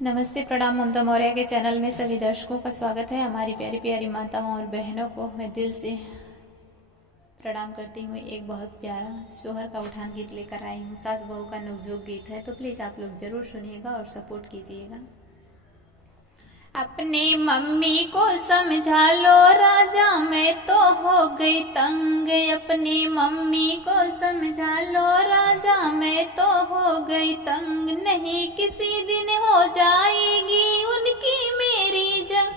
नमस्ते, प्रणाम। ममता मौर्य के चैनल में सभी दर्शकों का स्वागत है। हमारी प्यारी प्यारी माताओं और बहनों को मैं दिल से प्रणाम करती हूँ। एक बहुत प्यारा सोहर का उठान गीत लेकर आई हूँ। सास बहू का नवजोग गीत है, तो प्लीज़ आप लोग ज़रूर सुनिएगा और सपोर्ट कीजिएगा। अपनी मम्मी को समझा लो राजा, मैं तो हो गई तंग। अपनी मम्मी को समझा लो राजा, मैं तो हो गई तंग। नहीं किसी दिन हो जाएगी उनकी मेरी जंग।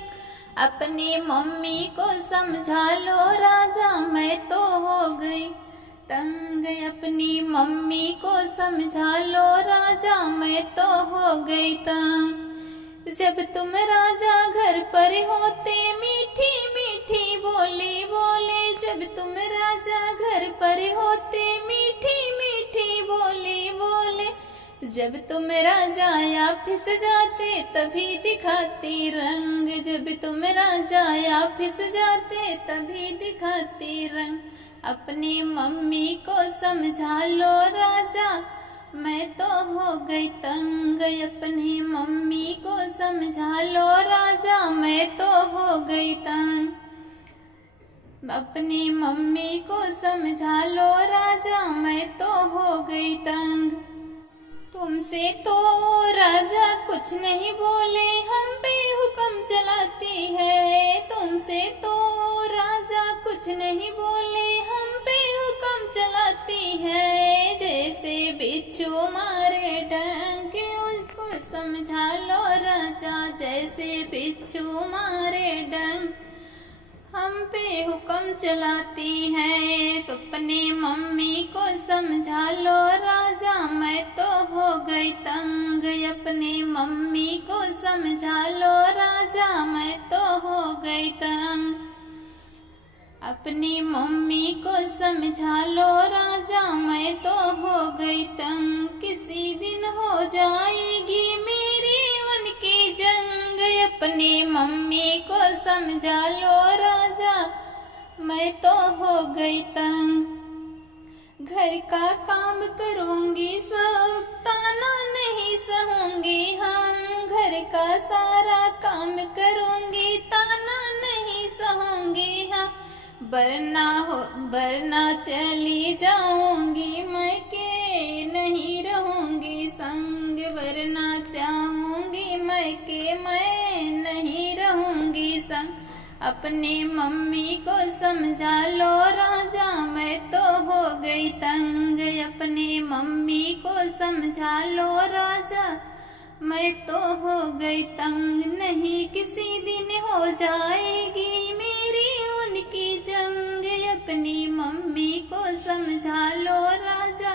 अपनी मम्मी को समझा लो राजा, मैं तो हो गई तंग। अपनी मम्मी को समझा लो राजा, मैं तो हो गई तंग। जब तुम राजा घर पर होते मीठी मीठी बोली बोले। जब तुम राजा घर पर होते मीठी मीठी बोली बोले। जब तुम राजा ऑफिस जाते तभी दिखाती रंग। जब तुम राजा ऑफिस जाते तभी दिखाती रंग। अपनी मम्मी को समझा लो राजा, मैं तो हो गई तंग। अपनी मम्मी को समझा लो राजा, मैं तो हो गई तंग। अपनी मम्मी को समझा लो राजा, मैं तो हो गई तंग। तुमसे तो राजा कुछ नहीं बोले, हम पे हुक्म चलाती है। तुमसे तो राजा कुछ नहीं बोले, हम पे हुक्म चलाती है। जैसे बिच्छू मारे डंक, उसको समझा लो राजा। जैसे बिच्छू मारे डंक, हम पे हुक्म चलाती है। तो अपनी मम्मी को समझा लो राजा, मैं तो हो गई तंग। अपनी मम्मी को समझा लो राजा, मैं तो हो गई तंग। अपनी मम्मी को समझा लो राजा, मैं तो हो गई तंग। किसी दिन हो जाएगी मेरी उनकी जंग। अपनी मम्मी को समझा लो राजा, मैं तो हो गई तंग। घर का काम करूंगी सब, ताना नहीं सहूंगी हम। घर का सारा काम करूंगी, ताना नहीं सहूंगी हम। वरना चली जाऊंगी मैं के नहीं रहूंगी संग। वरना चाहूंगी मैं के मैं नहीं रहूंगी संग। अपनी मम्मी को समझा लो राजा, मैं तो हो गई तंग। अपनी मम्मी को समझा लो राजा, मैं तो हो गई तंग। नहीं किसी दिन हो जाएगी मेरी उनकी जंग। अपनी मम्मी को समझा लो राजा,